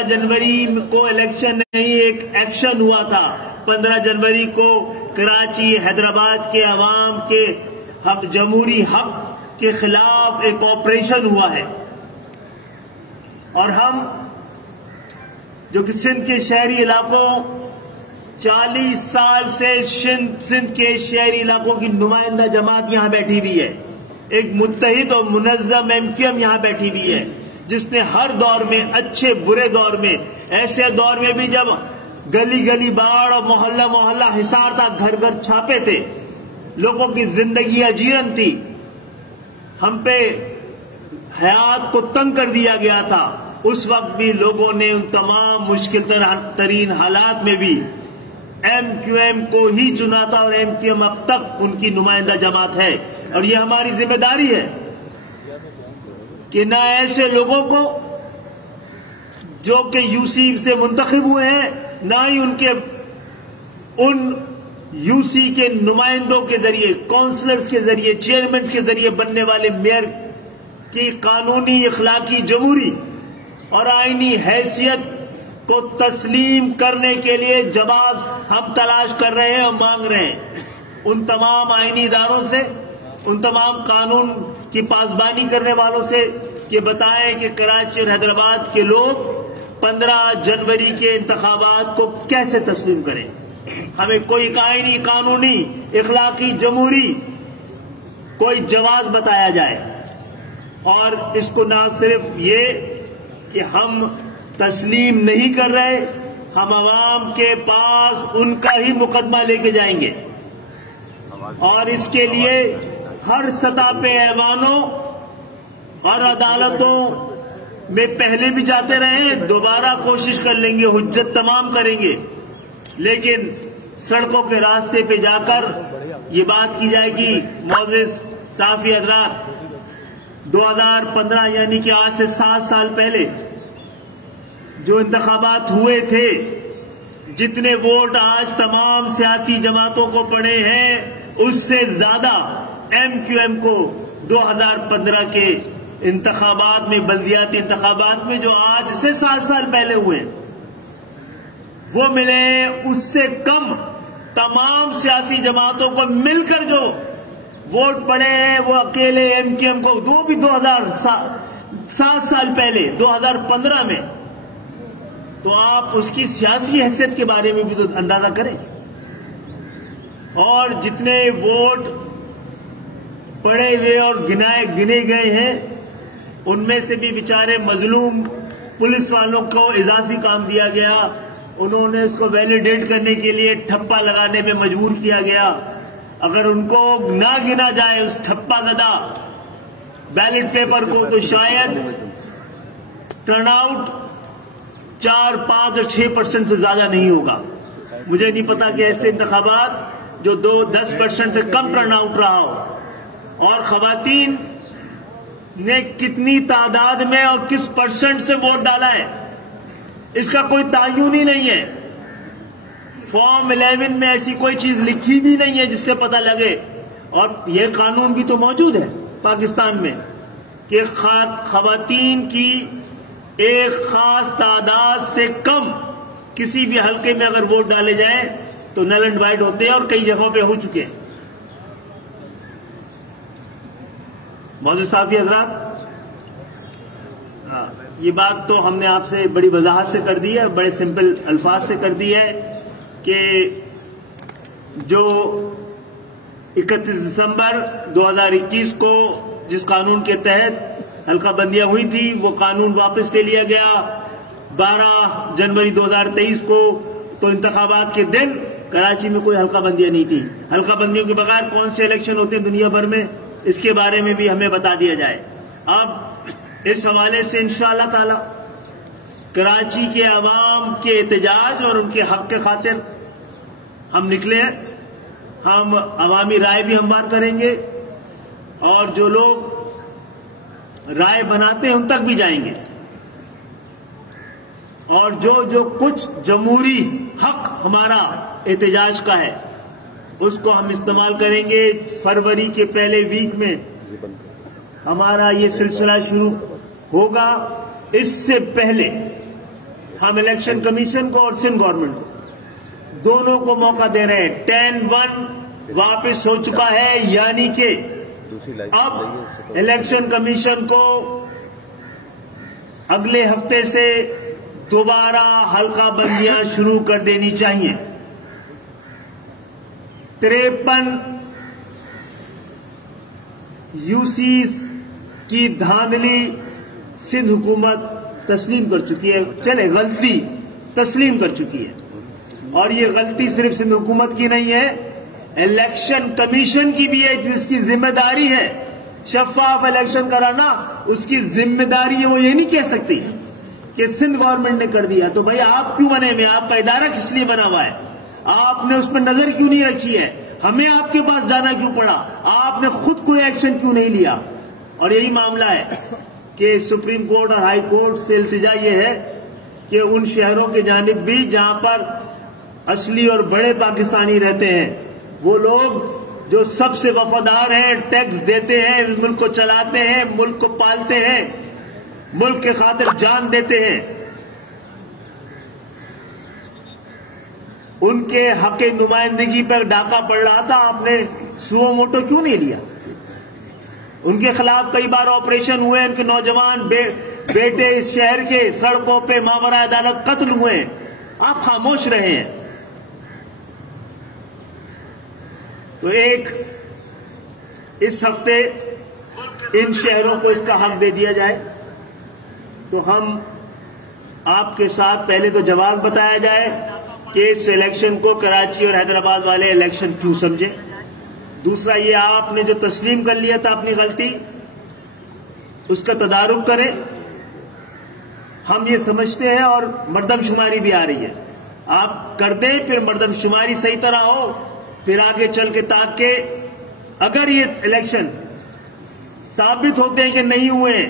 15 जनवरी को इलेक्शन नहीं, एक एक्शन हुआ था। 15 जनवरी को कराची हैदराबाद के अवाम के हक, जमहूरी हक के खिलाफ एक ऑपरेशन हुआ है। और हम जो कि सिंध के शहरी इलाकों 40 साल से सिंध के शहरी इलाकों की नुमाइंदा जमात यहां बैठी हुई है, एक मुत्तहिद और मुनज़्ज़म एमक्यूएम यहां बैठी हुई है, जिसने हर दौर में, अच्छे बुरे दौर में, ऐसे दौर में भी जब गली गली बाढ़ और मोहल्ला मोहल्ला हिसार था, घर घर छापे थे, लोगों की जिंदगी अजीरन थी, हम पे हयात को तंग कर दिया गया था, उस वक्त भी लोगों ने उन तमाम मुश्किल तरीन हालात में भी एमक्यूएम को ही चुना था। और एमक्यूएम अब तक उनकी नुमाइंदा जमात है। और ये हमारी जिम्मेदारी है कि न ऐसे लोगों को जो कि यूसी से मुंतखब हुए हैं, ना ही उन यूसी के नुमाइंदों के जरिए, काउंसलर्स के जरिए, चेयरमैन के जरिए बनने वाले मेयर की कानूनी, इखलाकी, जमहूरी और आईनी हैसियत को तस्लीम करने के लिए जवाब हम तलाश कर रहे हैं और मांग रहे हैं उन तमाम आईनी इदारों से, उन तमाम कानून की पासबानी करने वालों से कि बताएं कि कराची और हैदराबाद के लोग 15 जनवरी के इंतखाबात को कैसे तस्लीम करें। हमें कोई आईनी, कानूनी, इखलाकी, जमहूरी कोई जवाब बताया जाए। और इसको ना सिर्फ ये कि हम तस्लीम नहीं कर रहे, हम अवाम के पास उनका ही मुकदमा लेके जाएंगे। और इसके लिए हर सतह पे ऐवानों और अदालतों में पहले भी जाते रहे, दोबारा कोशिश कर लेंगे, हुज्जत तमाम करेंगे, लेकिन सड़कों के रास्ते पे जाकर ये बात की जाएगी। मोअज़्ज़िज़ साफ़ी हज़रात, 2015 यानी कि आज से 7 साल पहले जो इंतखाबात हुए थे, जितने वोट आज तमाम सियासी जमातों को पड़े हैं, उससे ज्यादा एमक्यूएम को 2015 के इंतखाबात में, बल्दियाती इंतखाबात में जो आज से 7 साल पहले हुए, वो मिले। उससे कम तमाम सियासी जमातों को मिलकर जो वोट पड़े हैं, वो अकेले एमक्यूएम को, वो भी 2007 साल पहले 2015 में। तो आप उसकी सियासी हैसियत के बारे में भी तो अंदाजा करें। और जितने वोट पड़े हुए और गिने गए हैं, उनमें से भी बेचारे मजलूम पुलिस वालों को इजाफी काम दिया गया, उन्होंने इसको वैलिडेट करने के लिए ठप्पा लगाने में मजबूर किया गया। अगर उनको ना गिना जाए उस ठप्पा गदा बैलेट पेपर को, तो शायद टर्नआउट 4, 5 और 6% से ज्यादा नहीं होगा। मुझे नहीं पता कि ऐसे इंतखाबात जो 10% से कम टर्नआउट रहा हो, और खवातीन ने कितनी तादाद में और किस परसेंट से वोट डाला है, इसका कोई तायुन ही नहीं है। फॉर्म 11 में ऐसी कोई चीज लिखी भी नहीं है जिससे पता लगे। और यह कानून भी तो मौजूद है पाकिस्तान में कि खवातीन की एक खास तादाद से कम किसी भी हल्के में अगर वोट डाले जाए तो नल एंड वाइड होते हैं, और कई जगहों पे हो चुके हैं। मोअज़्ज़िज़ साफ़ी हज़रात, ये बात तो हमने आपसे बड़ी वजाहत से कर दी है, बड़े सिंपल अल्फाज से कर दी है कि जो 31 दिसंबर 2021 को जिस कानून के तहत हल्का बंदियां हुई थी, वो कानून वापस ले लिया गया। 12 जनवरी 2023 को तो इंतखाबात के दिन कराची में कोई हल्का बंदियां नहीं थी। हल्का बंदियों के बगैर कौन से इलेक्शन होते हैं दुनिया भर में, इसके बारे में भी हमें बता दिया जाए। अब इस हवाले से इंशाअल्लाह ताला कराची के अवाम के एहतजाज और उनके हक के खातिर हम निकले हैं। हम अवामी राय भी हमवार करेंगे, और जो लोग राय बनाते हैं उन तक भी जाएंगे, और जो कुछ जमहूरी हक हमारा एहतजाज का है उसको हम इस्तेमाल करेंगे। फरवरी के पहले वीक में हमारा ये सिलसिला शुरू होगा। इससे पहले हम इलेक्शन कमीशन को और सिंध गवर्नमेंट को दोनों को मौका दे रहे हैं। 10-1 वापस हो चुका है, यानी कि अब इलेक्शन कमीशन को अगले हफ्ते से दोबारा हल्का बंदियां शुरू कर देनी चाहिए। 53 यूसीज की धांधली सिंध हुकूमत तस्लीम कर चुकी है, चले गलती तस्लीम कर चुकी है, और ये गलती सिर्फ सिंध हुकूमत की नहीं है, इलेक्शन कमीशन की भी है, जिसकी जिम्मेदारी है शफाफ इलेक्शन कराना, उसकी जिम्मेदारी है। वो ये नहीं कह सकती कि सिंध गवर्नमेंट ने कर दिया, तो भाई आप क्यों बने में, आपका इदारा किस लिए बना हुआ है, आपने उस पर नजर क्यों नहीं रखी है, हमें आपके पास जाना क्यों पड़ा, आपने खुद कोई एक्शन क्यों नहीं लिया। और यही मामला है कि सुप्रीम कोर्ट और हाई कोर्ट से इल्तिजा ये है कि उन शहरों के जानिब भी जहां पर असली और बड़े पाकिस्तानी रहते हैं, वो लोग जो सबसे वफादार हैं, टैक्स देते हैं, मुल्क को चलाते हैं, मुल्क को पालते हैं, मुल्क के खातिर जान देते हैं, उनके हक नुमाइंदगी पर डाका पड़ रहा था, आपने सुओ मोटो क्यों नहीं लिया। उनके खिलाफ कई बार ऑपरेशन हुए, उनके नौजवान बेटे इस शहर के सड़कों पे मावरा अदालत कत्ल हुए, आप खामोश रहे हैं। तो एक इस हफ्ते इन शहरों को इसका हक दे दिया जाए, तो हम आपके साथ पहले तो जवाब बताया जाए कि इस इलेक्शन को कराची और हैदराबाद वाले इलेक्शन क्यों समझे। दूसरा, ये आपने जो तस्लीम कर लिया था अपनी गलती, उसका तदारुक करें। हम ये समझते हैं और मर्दमशुमारी भी आ रही है, आप कर दें, फिर मर्दमशुमारी सही तरह हो, फिर आगे चल के ताकि अगर ये इलेक्शन साबित होते हैं कि नहीं हुए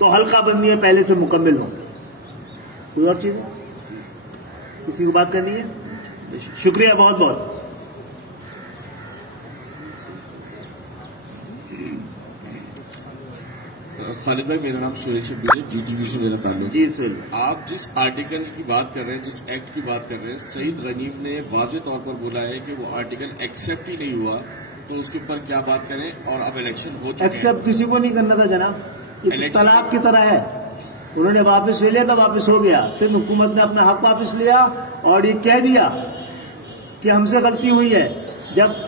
तो हल्का बंदियां पहले से मुकम्मल हों। कोई और चीज किसी को बात करनी है? शुक्रिया बहुत बहुत। खालिद भाई, मेरा नाम सुरेश है, जीटीवी से मेरा ताल्लुक। जी सुरेश, आप जिस आर्टिकल की बात कर रहे हैं, जिस एक्ट की बात कर रहे हैं, सईद गनीम ने वाज़ेह तौर पर बोला है कि वो आर्टिकल एक्सेप्ट ही नहीं हुआ, तो उसके ऊपर क्या बात करें। और अब इलेक्शन हो चुके हैं। एक्सेप्ट किसी को नहीं करना था जनाब, ये तलाक की तरह है, उन्होंने वापस ले लिया था, वापस हो गया। सिंध हुकूमत ने अपना हक वापस लिया और ये कह दिया कि हमसे गलती हुई है। जब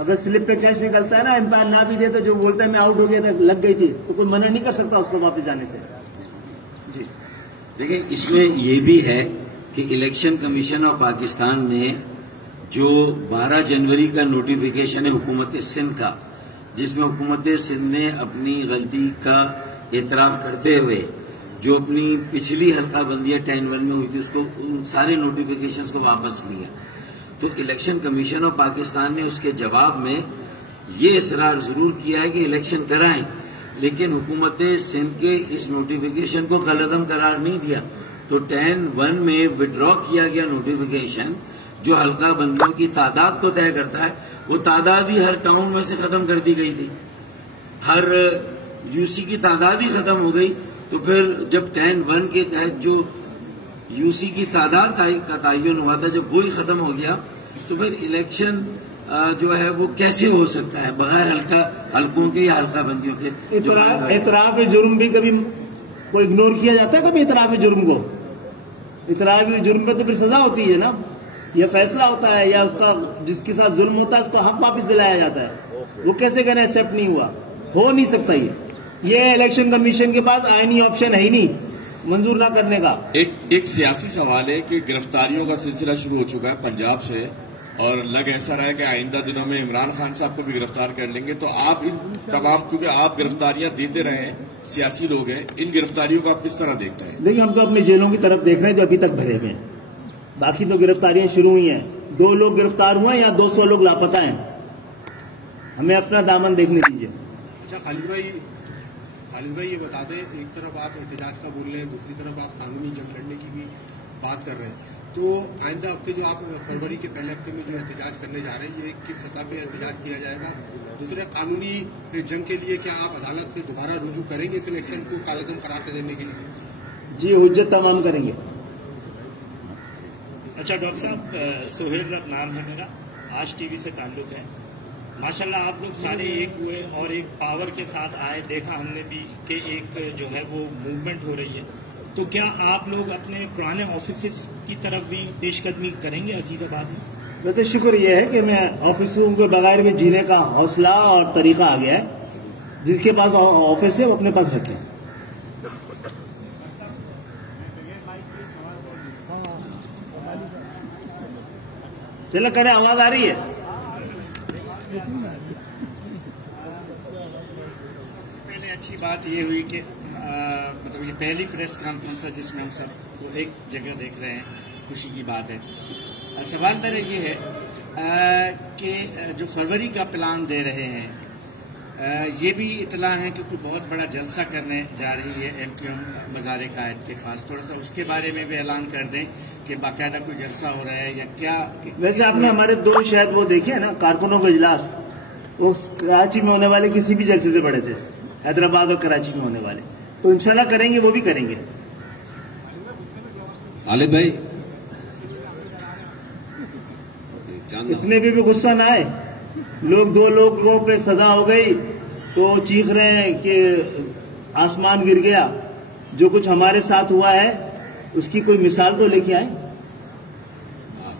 अगर स्लिप पे कैश निकलता है ना, एम्पायर ना भी दे, तो जो बोलता है मैं आउट हो गया था, लग गई थी, तो कोई मना नहीं कर सकता उसको वापस जाने से। जी देखिए, इसमें यह भी है कि इलेक्शन कमीशन ऑफ पाकिस्तान ने जो 12 जनवरी का नोटिफिकेशन है हुकूमत सिंध का, जिसमें हुकूमत सिंध ने अपनी गलती का एतराफ करते हुए जो अपनी पिछली हल्का बंदियां 10-1 में हुई थी, उसको उन सारे नोटिफिकेशंस को वापस लिया। तो इलेक्शन कमीशन ऑफ पाकिस्तान ने उसके जवाब में ये इसरार जरूर किया है कि इलेक्शन कराएं, लेकिन हुकूमत सिंध के इस नोटिफिकेशन को कलअदम करार नहीं दिया। तो 10-1 में विड्रॉ किया गया नोटिफिकेशन जो हल्का बंदियों की तादाद को तय करता है, वो तादाद ही हर टाउन में से खत्म कर दी गई थी, हर यूसी की तादाद ही खत्म हो गई। तो फिर जब 10-1 के तहत जो यूसी की तादाद का तयन हुआ था, जब वो ही खत्म हो गया, तो फिर इलेक्शन जो है वो कैसे हो सकता है बगैर हल्कों के या हल्का बंदियों के। इतराफ जुर्म भी कभी को इग्नोर किया जाता है, कभी इतराफ जुर्म को, इतराफ जुर्म पे तो फिर सजा होती है ना, यह फैसला होता है, या उसका जिसके साथ जुल्म होता है उसका हक वापस दिलाया जाता है। वो कैसे कहना एक्सेप्ट नहीं हुआ, हो नहीं सकता। ये इलेक्शन कमीशन के पास आईनी ऑप्शन है ही नहीं मंजूर ना करने का। एक सियासी सवाल है कि गिरफ्तारियों का सिलसिला शुरू हो चुका है पंजाब से, और लग ऐसा रहा है कि आइंदा दिनों में इमरान खान साहब को भी गिरफ्तार कर लेंगे। तो आप इन तमाम, क्योंकि आप गिरफ्तारियां देते रहे हैं, सियासी लोग हैं, इन गिरफ्तारियों को आप किस तरह देखते हैं? देखिए, हम तो अपनी जेलों की तरफ देख रहे हैं जो अभी तक भरे हुए हैं, बाकी तो गिरफ्तारियां शुरू हुई हैं। 2 लोग गिरफ्तार हुए हैं या 200 लोग लापता हैं, हमें अपना दामन देखने दीजिए। अच्छा खालिद भाई ये बता दें, एक तरफ आप एहतजाज का बोल रहे हैं, दूसरी तरफ आप कानूनी जंग लड़ने की भी बात कर रहे हैं, तो आइंदा हफ्ते जो आप फरवरी के पहले हफ्ते में जो एहतजाज करने जा रहे हैं, ये किस सतह पे एहतजाज किया जाएगा? दूसरे, कानूनी जंग के लिए क्या आप अदालत से दोबारा रुजू करेंगे इस इलेक्शन को कालअदम करार देने के लिए? जी हुज्जत तमाम करेंगे। अच्छा डॉक्टर साहब, सोहेल रब नाम है मेरा, आज टीवी से ताल्लुक है। माशाल्लाह आप लोग सारे एक हुए और एक पावर के साथ आए, देखा हमने भी कि एक जो है वो मूवमेंट हो रही है। तो क्या आप लोग अपने पुराने ऑफिस की तरफ भी पेशकदमी करेंगे अजीजाबाद में? वैसे शुक्र यह है कि मैं ऑफिसों के बगैर में जीने का हौसला और तरीका आ गया है। जिसके पास ऑफिस है वो अपने पास रखें। चलो करें, आवाज आ रही है? पहले अच्छी बात ये हुई कि मतलब ये पहली प्रेस कॉन्फ्रेंस है जिसमें हम सब को एक जगह देख रहे हैं, खुशी की बात है। सवाल मेरा ये है कि जो फरवरी का प्लान दे रहे हैं, ये भी इतला है कि कोई बहुत बड़ा जलसा करने जा रही है MQM मज़ार कायद के पास। थोड़ा सा उसके बारे में भी ऐलान कर दें कि बाकायदा कोई जलसा हो रहा है या क्या। वैसे आपने हमारे 2 शायद वो देखे है ना, कारकुनों के इजलास, वो कराची में होने वाले किसी भी जलसे से बड़े थे, हैदराबाद और कराची में होने वाले। तो इंशाल्लाह करेंगे, वो भी करेंगे। खालिद भाई, इतने भी गुस्सा ना आए। लोग 2 लोगों पे सजा हो गई तो चीख रहे हैं कि आसमान गिर गया। जो कुछ हमारे साथ हुआ है उसकी कोई मिसाल तो लेके आए।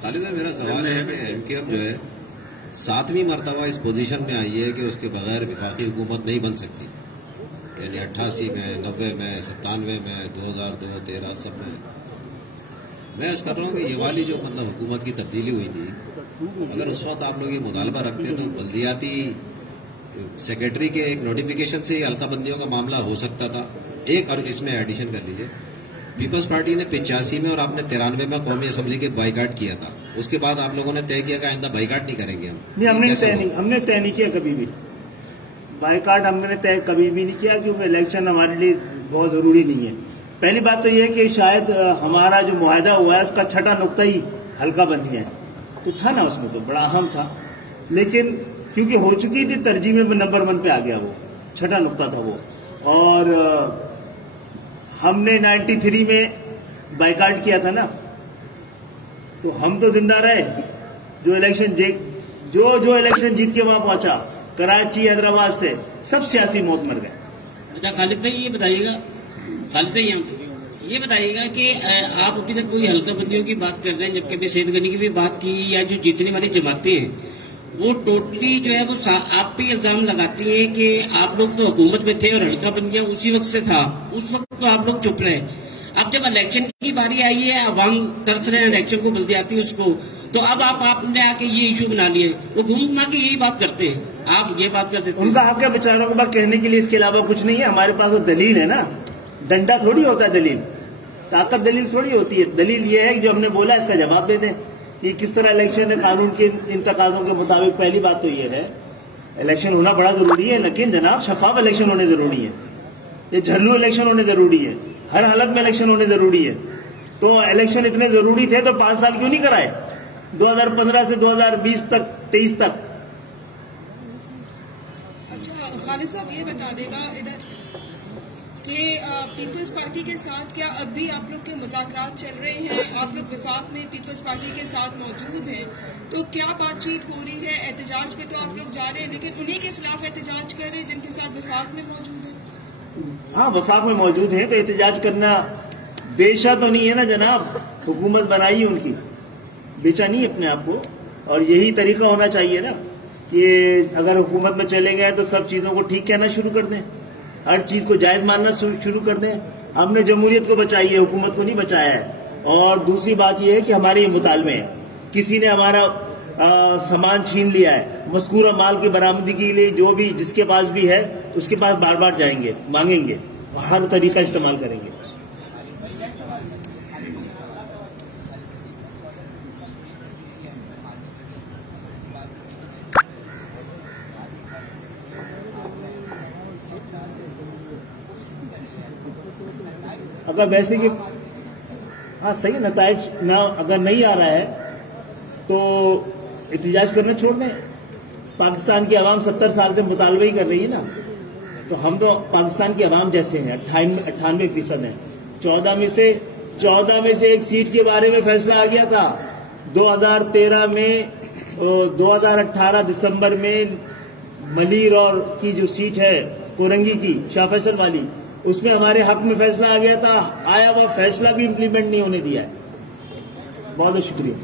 खालिद भाई, मेरा सवाल है कि MQM जो है 7वीं मरतबा इस पोजीशन में आई है कि उसके बगैर वफाकी हुकूमत नहीं बन सकती। यानी 88 में, 90 में, 97 में, 2002, 13 सब में। मैं इस कर रहा हूँ कि ये वाली जो मतलब हुकूमत की तब्दीली हुई थी, अगर उस वक्त आप लोग ये मुतालबा रखते तो बल्दियाती सेक्रेटरी के एक नोटिफिकेशन से ही हल्काबंदियों का मामला हो सकता था। एक और इसमें एडिशन कर लीजिए, पीपल्स पार्टी ने 85 में और आपने 93 में कौमी असम्बली के बाइकाट किया था। उसके बाद आप लोगों ने तय किया कि आइंदा बाइकाट नहीं करेंगे हम। नहीं, हमने तय नहीं किया कभी भी बाइकाट। हमने तय कभी भी नहीं किया क्योंकि इलेक्शन हमारे लिए बहुत जरूरी नहीं है। पहली बात तो यह है कि शायद हमारा जो मुआहदा हुआ है उसका छठा नुक्ता ही हल्काबंदी है। तो था ना, उसमें तो बड़ा अहम था, लेकिन क्योंकि हो चुकी थी तरजीह में नंबर 1 पे आ गया, वो छठा नुक्ता था वो। और हमने 93 में बाइकाट किया था ना, तो हम तो जिंदा रहे। जो इलेक्शन जीत के वहां पहुंचा, कराची हैदराबाद से, सब सियासी मौत मर गए। अच्छा खालिद भाई ये बताइएगा, खालिद भाई ये बताइएगा कि आप अभी तक कोई हल्काबंदियों की बात कर रहे हैं, जबकि अभी सैयद गनी की भी बात की, या जो जीतने वाली जमातें हैं वो टोटली जो है वो आप पे इल्जाम लगाती है कि आप लोग तो हुकूमत में थे और हल्काबंदियां उसी वक्त से था, उस वक्त तो आप लोग चुप रहे। अब जब इलेक्शन की बारी आई है, अवाम तरस रहे हैं इलेक्शन को, बल्दियाती उसको, तो अब आपने आके ये इशू बना लिए। वो घूम घुमा के यही बात करते हैं, आप ये बात करते थे। उनका हक है बेचारों के पास कहने के लिए, इसके अलावा कुछ नहीं है। हमारे पास तो दलील है ना, डंडा थोड़ी होता है दलील, ताकत दलील थोड़ी होती है। दलील ये है कि जो हमने बोला इसका जवाब दे दें कि किस तरह इलेक्शन है कानून के इन तकाजों के मुताबिक। पहली बात तो ये है इलेक्शन होना बड़ा जरूरी है, लेकिन जनाब शफाफ इलेक्शन होने जरूरी है। ये झरनू इलेक्शन होने जरूरी है, हर हालत में इलेक्शन होने जरूरी है। तो इलेक्शन इतने जरूरी थे तो 5 साल क्यों नहीं कराए, 2015 से 2020 तक, 23 तक। अच्छा खालिद साहब ये बता देगा इधर कि पीपल्स पार्टी के साथ क्या अब भी आप लोग के मुज़ाकरात चल रहे हैं? आप लोग विफाक में पीपल्स पार्टी के साथ मौजूद हैं, तो क्या बातचीत हो रही है? एहतजाज पे तो आप लोग जा रहे हैं, लेकिन उन्हीं के खिलाफ एहतजाज कर रहे हैं जिनके साथ विफाक में मौजूद है। हाँ, वफाक में मौजूद है तो एहतजाज करना बेचा तो नहीं है ना जनाब। हुकूमत बनाई है उनकी, बेचा नहीं अपने आप को। और यही तरीका होना चाहिए ना कि अगर हुकूमत में चले गए तो सब चीजों को ठीक कहना शुरू कर दें, हर चीज को जायज मानना शुरू कर दें। हमने जमहूरियत को बचाई है, हुकूमत को नहीं बचाया है। और दूसरी बात यह है कि हमारे ये मुतालबे हैं, किसी ने हमारा सामान छीन लिया है, मज़कूरा माल की बरामदगी के लिए जो भी जिसके पास भी है उसके पास बार बार जाएंगे, मांगेंगे, हर तरीका इस्तेमाल करेंगे। अगर वैसे कि हाँ सही नताइज ना अगर नहीं आ रहा है तो एहतजाज करना छोड़ दें। पाकिस्तान की आवाम 70 साल से मुतालबा ही कर रही है ना, तो हम तो पाकिस्तान की आवाम जैसे हैं, 98% हैं। 14 में से एक सीट के बारे में फैसला आ गया था 2013 में। 2018 दिसंबर में मलीर और की जो सीट है कोरंगी की शाह फैसल वाली, उसमें हमारे हक में फैसला आ गया था। आया हुआ फैसला भी इंप्लीमेंट नहीं होने दिया है। बहुत बहुत शुक्रिया।